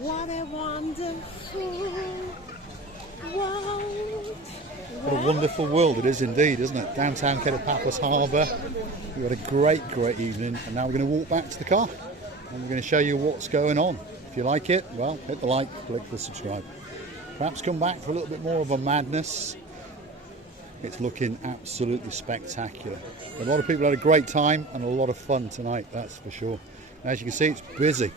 What a wonderful world. What a wonderful world it is indeed, isn't it? Downtown Kato Paphos Harbour. We've had a great evening, and now we're going to walk back to the car and we're going to show you what's going on. If you like it, well, hit the like, click the subscribe. Perhaps come back for a little bit more of a madness. It's looking absolutely spectacular. A lot of people had a great time and a lot of fun tonight, that's for sure. As you can see, it's busy.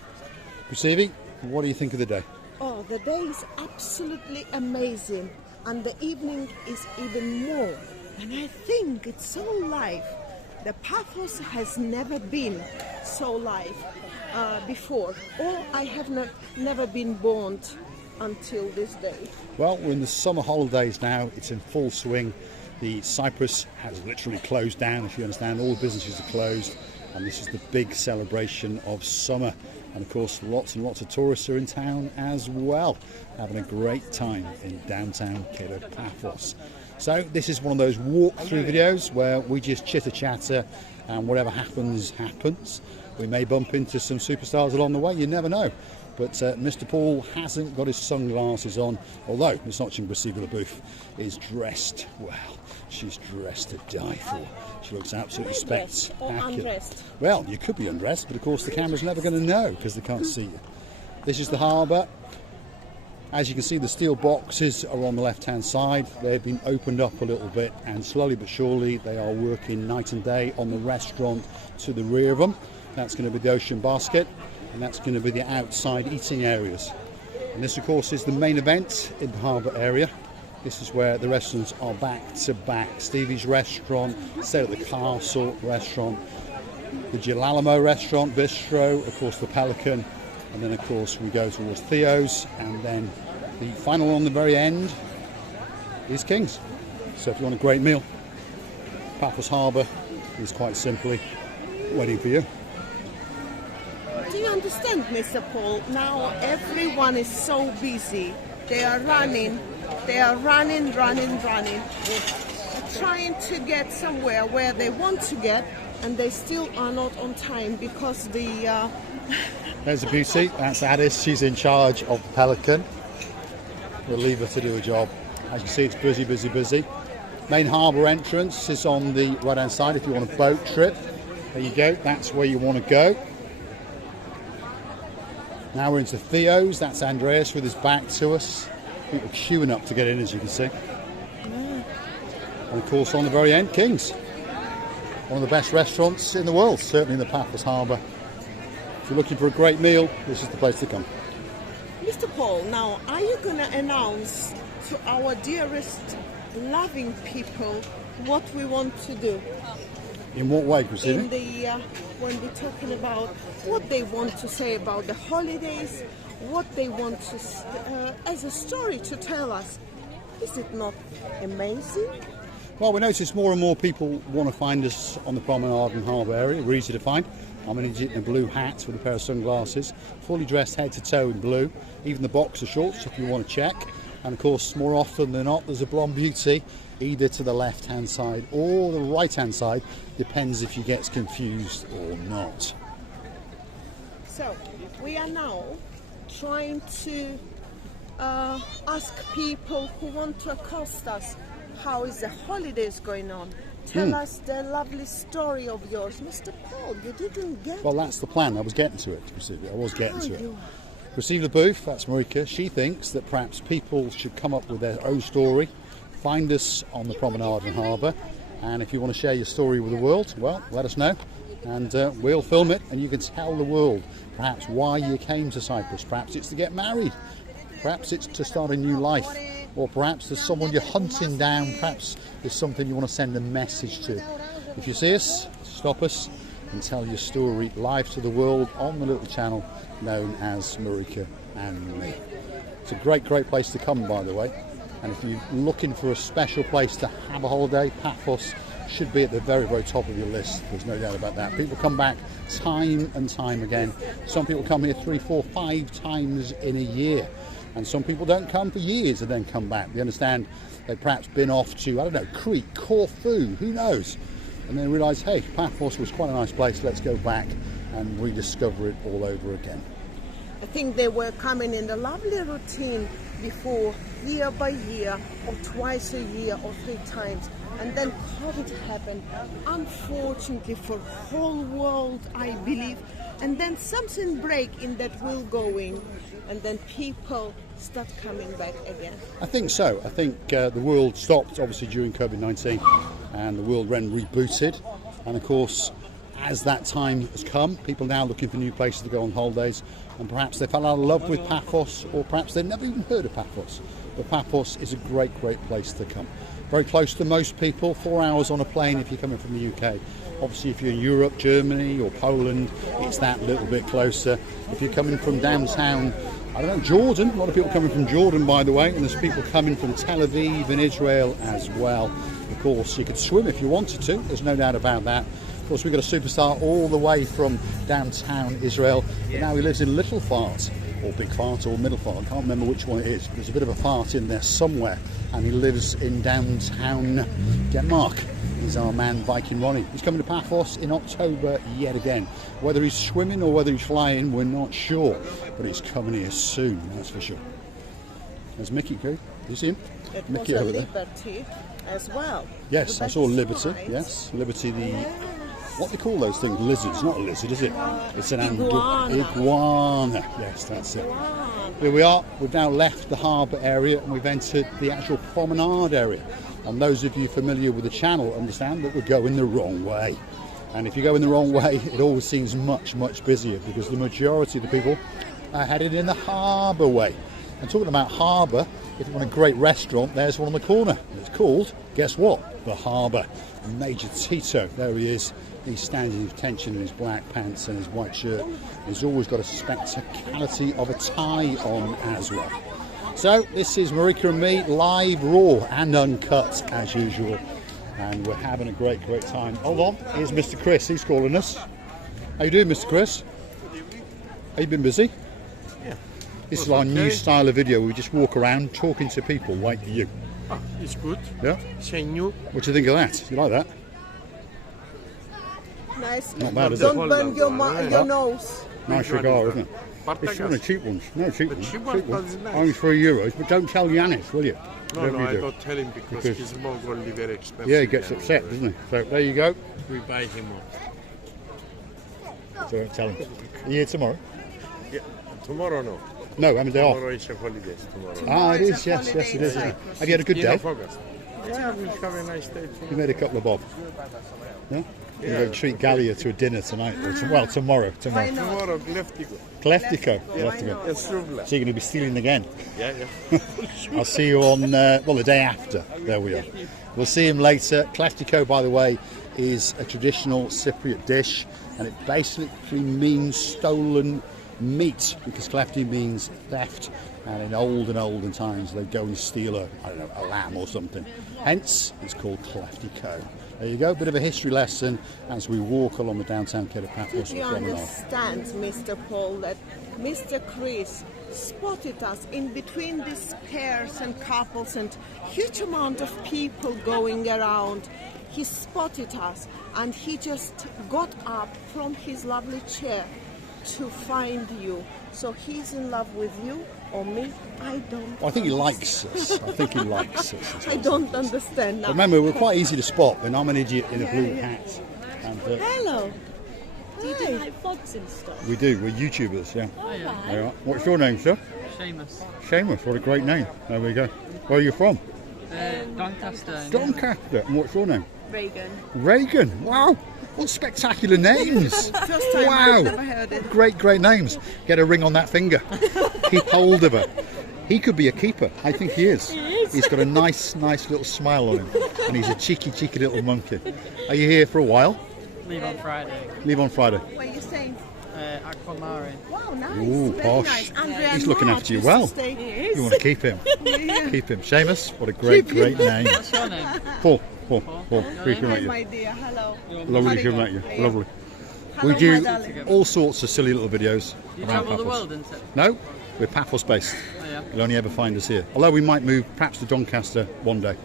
Prasevi, what do you think of the day? Oh, the day is absolutely amazing, and the evening is even more. And I think it's so live. The Paphos has never been so live before, or I have never been born until this day. Well, we're in the summer holidays now. It's in full swing. The Cyprus has literally closed down, if you understand. All the businesses are closed, and this is the big celebration of summer. And of course, lots and lots of tourists are in town as well, having a great time in downtown Kato Paphos. So this is one of those walk-through videos where we just chitter-chatter, and whatever happens, happens. We may bump into some superstars along the way, you never know. But Mr. Paul hasn't got his sunglasses on, although Miss Prasevi is dressed, well, she's dressed to die for. She looks absolutely spectacular. Or undressed? Well, you could be undressed, but of course the camera's never going to know because they can't see you. This is the harbour. As you can see, the steel boxes are on the left-hand side. They've been opened up a little bit, and slowly but surely they are working night and day on the restaurant to the rear of them. That's going to be the Ocean Basket, and that's going to be the outside eating areas. And this, of course, is the main event in the harbour area. This is where the restaurants are back to back. Stevie's restaurant, Stay at the Castle restaurant, the Gilalamo restaurant, Bistro, of course the Pelican, and then of course we go towards Theo's, and then the final one on the very end is King's. So if you want a great meal, Paphos Harbour is quite simply waiting for you. Do you understand, Mr. Paul? Now everyone is so busy. They are running, trying to get somewhere where they want to get, and they still are not on time because the... There's a beauty, that's Addis, she's in charge of the Pelican. We'll leave her to do a job. As you see, it's busy. Main harbour entrance is on the right hand side if you want a boat trip. There you go, that's where you want to go. Now we're into Theo's, that's Andreas with his back to us. People queuing up to get in, as you can see. And of course on the very end, King's. One of the best restaurants in the world, certainly in the Paphos Harbour. If you're looking for a great meal, this is the place to come. Mr. Paul, now are you going to announce to our dearest loving people what we want to do? In what way, Christina? In the when we're talking about what they want to say about the holidays, what they want to as a story to tell us. Is it not amazing? Well, we notice more and more people want to find us on the promenade and harbour area. We're easy to find. I'm in a blue hat with a pair of sunglasses, fully dressed head to toe in blue, even the boxer shorts if you want to check. And of course, more often than not, there's a blonde beauty either to the left hand side or the right hand side, depends if you get confused or not. So we are now trying to ask people who want to accost us, how is the holidays going on? Tell us the lovely story of yours. Mr. Paul, you didn't get Well, that's the plan. I was getting to it, Prasevi. I was getting to it. Prasevi Booth, that's Marika. She thinks that perhaps people should come up with their own story, find us on the promenade and harbour, and if you want to share your story with the world, well, let us know, and we'll film it, and you can tell the world perhaps why you came to Cyprus. Perhaps it's to get married, perhaps it's to start a new life, or perhaps there's someone you're hunting down, perhaps there's something you want to send a message to. If you see us, stop us and tell your story live to the world on the little channel known as Marika and Me. It's a great place to come, by the way, and if you're looking for a special place to have a holiday, Paphos should be at the very top of your list. There's no doubt about that. People come back time and time again. Some people come here 3, 4, 5 times in a year. And some people don't come for years and then come back. You understand, they've perhaps been off to, I don't know, Crete, Corfu, who knows? And then realise, hey, Paphos was quite a nice place, let's go back and rediscover it all over again. I think they were coming in the lovely routine before, year by year, or twice a year, or 3 times. And then COVID happened, unfortunately for whole world, I believe. And then something break in that wheel going, and then people start coming back again. I think so. I think the world stopped, obviously, during COVID-19, and the world then rebooted. And of course, as that time has come, people now looking for new places to go on holidays, and perhaps they fell out of love with Paphos, or perhaps they've never even heard of Paphos. But Paphos is a great, great place to come. Very close to most people, 4 hours on a plane if you're coming from the UK. Obviously, if you're in Europe, Germany or Poland, it's that little bit closer. If you're coming from downtown, I don't know, Jordan, a lot of people coming from Jordan, by the way, and there's people coming from Tel Aviv and Israel as well. Of course, you could swim if you wanted to, there's no doubt about that. Of course, we've got a superstar all the way from downtown Israel, but now he lives in Little Fart, or Big Fart, or Middle Fart. I can't remember which one it is, but there's a bit of a fart in there somewhere, and he lives in downtown Denmark. He's our man Viking Ronnie. He's coming to Paphos in October yet again. Whether he's swimming or whether he's flying, we're not sure, but he's coming here soon, that's for sure. There's Mickey, do you see him? It Mickey was a over there. Liberty as well. Yes, I saw Liberty. Right. Yes, Liberty. What do they call those things? Lizards? Not a lizard, is it? It's an iguana. Yes, that's it. Here we are. We've now left the harbour area and we've entered the actual promenade area. And those of you familiar with the channel understand that we're going the wrong way. And if you go in the wrong way, it always seems much, much busier because the majority of the people are headed in the harbour way. And talking about harbour, if you want a great restaurant, there's one on the corner. It's called, guess what? The Harbour. Major Tito, there he is. He's standing with attention in his black pants and his white shirt. He's always got a spectacality of a tie on as well. So this is Marika and me, live, raw and uncut as usual. And we're having a great, great time. Hold on, here's Mr. Chris, he's calling us. How you doing, Mr. Chris? Have you been busy? Yeah. This is our new style of video where we just walk around talking to people like you. Ah, it's good. Yeah? Say new. What do you think of that? You like that? Nice. Not bad, is it? Don't burn your nose. Nice cigar, isn't it? It's one of the cheap ones. No, cheap ones. Cheap ones. Only €3. But don't tell Yanis, will you? No, I don't tell him because he's more only very expensive. Yeah, he gets upset, doesn't he? So there you go. We buy him one. So don't tell him. Are you here tomorrow? Yeah. Tomorrow, no. No, I'm a day off. Tomorrow is a holiday. Tomorrow. Ah, it is, yes, it is. Yeah. Have you had a good day? Yeah, we have a nice day. You made a couple of bob. Yeah? You're going to treat Gallia to a dinner tonight. Or tomorrow. Tomorrow, Kleftico. Kleftico. Yes, So you're going to be stealing again? Yeah. I'll see you on, the day after. There we are. We'll see him later. Kleftico, by the way, is a traditional Cypriot dish, and it basically means stolen meat, because klefti means theft, and in olden times they'd go and steal a lamb or something. Hence, it's called Kleftico. There you go, bit of a history lesson as we walk along the downtown Kato Paphos Do you promenade. understand, Mr. Paul, that Mr. Chris spotted us in between these pairs and couples and huge amount of people going around? He spotted us and he just got up from his lovely chair to find you. So he's in love with you or me? I don't. Well, I think he likes us. I don't understand now. Remember, we're quite easy to spot, and I'm an idiot in a blue hat. And, Hello. Do you do like vlogs and stuff? we do, we're YouTubers, yeah. Oh, yeah. There you are. What's your name, sir? Seamus. Seamus, what a great name. There we go. Where are you from? Doncaster. Doncaster. And what's your name? Reagan. Reagan. Wow. What spectacular names. First time Wow. I've never heard it. Great names. Get a ring on that finger. Keep hold of her. He could be a keeper. I think he is. He is. He's got a nice little smile on him. And he's a cheeky little monkey. Are you here for a while? Leave on Friday. Leave on Friday. What are you saying? Aquamarine. Wow, nice. Ooh, Very posh. nice. Andrea He's looking Mark after you used well. to stay- You want to keep him. Yeah. Keep him. Seamus, what a great name. What's your name? Paul. Great to Hi, meet you. my dear. Hello. Lovely to meet you. Lovely. Hello, We my do darling. all sorts of silly little videos You around travel the Paphos. world, isn't it? No, we're Paphos based. Oh, yeah. You'll only ever find us here. Although we might move perhaps to Doncaster one day.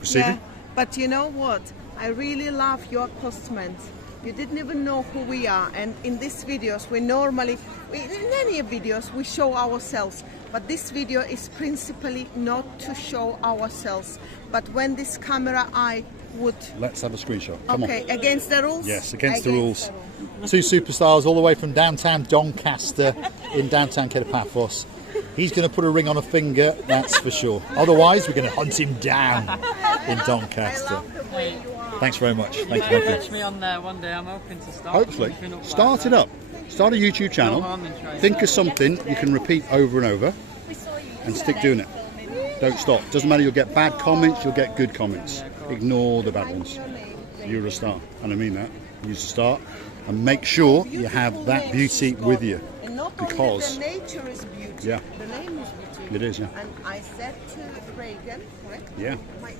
Receiving? Yeah, but you know what? I really love your costumes You didn't even know who we are. And in these videos, in any videos, we show ourselves. But this video is principally not to show ourselves. But when this camera eye would... Let's have a screenshot. Come okay, on. against the rules? Yes, against the rules. Two superstars all the way from downtown Doncaster in downtown Kato Paphos. He's going to put a ring on a finger, that's for sure. Otherwise, we're going to hunt him down in Doncaster. I love the way you are. Thanks very much. You Thank might you. catch me on there one day. I'm hoping to start. Hopefully. something up Start like it that. up. Start a YouTube channel. No harm in trying. Think of something you can repeat over and over and stick doing it. Don't stop. Doesn't matter, you'll get bad comments, you'll get good comments. Ignore the bad ones. You're a star, and I mean that. You're a star. And make sure you have that beauty with you. And not because only the nature is beauty, Yeah. the name is beauty. It is, yeah. And I said to Reagan, correct? Yeah. My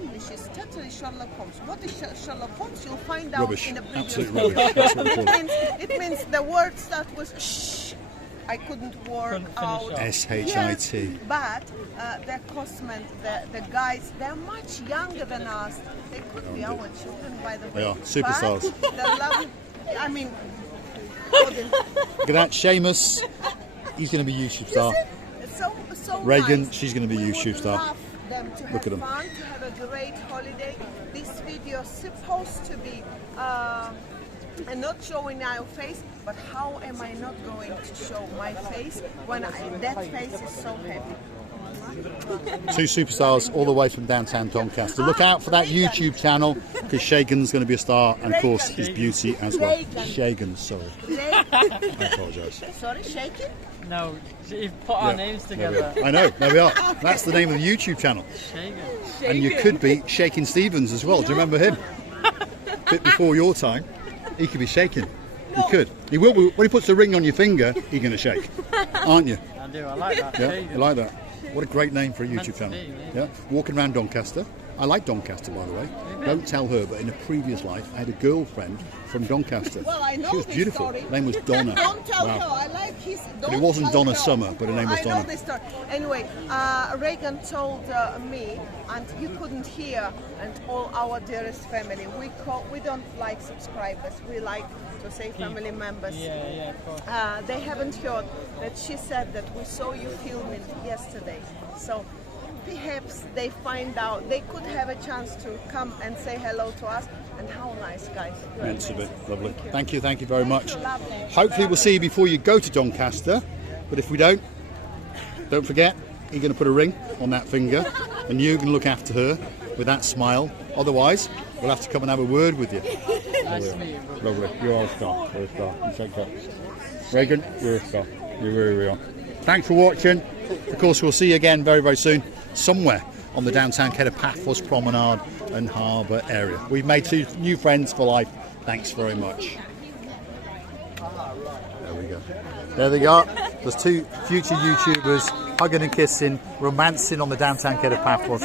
English is totally Sherlock Holmes. What is Sherlock Holmes? You'll find out Rubbish. in a previous Absolute video. rubbish. That's what we call it. It means the word start with shh. I couldn't work out. S-H-I-T. Yes, but the cosmen, the guys, they're much younger than us. They could be our children, by the way. They are superstars. But they're lovely. I mean, Look Look at that, Seamus. He's going to be a YouTube star. It's so Reagan, nice. she's going to be a We YouTube would star. love them to Look have at 'em. fun, to have a great holiday. This video is supposed to be and not showing our face, but how am I not going to show my face when that face is so happy? Two superstars all the way from downtown Doncaster. Look out for that YouTube channel because Shagan's going to be a star, and of course his beauty as well. Shagan, sorry. I apologise. Sorry, shaking? No, you've put our names together. I know, there we are. That's the name of the YouTube channel. Shagan. And you could be Shaking Stevens as well. Do you remember him? Bit before your time. He could be shaking. He could. He will be, when he puts the ring on your finger, you're going to shake. Aren't you? I do, I like that. Yeah, Shagan. you like that? What a great name for a Meant YouTube to channel. be, Yeah, walking around Doncaster. I like Doncaster, by the way. Don't tell her, but in a previous life, I had a girlfriend from Doncaster. Well, I know She was this beautiful. story. Her name was Donna. Don't tell Wow. her. I like his. But it wasn't don't Donna tell Summer, but her name was I Donna. know this story. Anyway, Reagan told me, and you couldn't hear, and all our dearest family. We don't like subscribers. We like to say family members. Yeah, of course. They haven't heard that she said that we saw you filming yesterday. So perhaps they find out, they could have a chance to come and say hello to us. And how nice, guys. You are Meant to be. amazing. Lovely. Thank you very much. you, lovely. Hopefully we'll see you before you go to Doncaster. But if we don't forget, you're going to put a ring on that finger and you're going to look after her with that smile. Otherwise, we'll have to come and have a word with you. Nice to meet you, brother. Lovely. You are a star. You're a star. You take that. Reagan, you're a star. You really are. Thanks for watching. Of course, we'll see you again very soon, somewhere on the downtown Kato Paphos Promenade and Harbour area. We've made 2 new friends for life. Thanks very much. There we go. There they are. There's 2 future YouTubers hugging and kissing, romancing on the downtown Kato Paphos.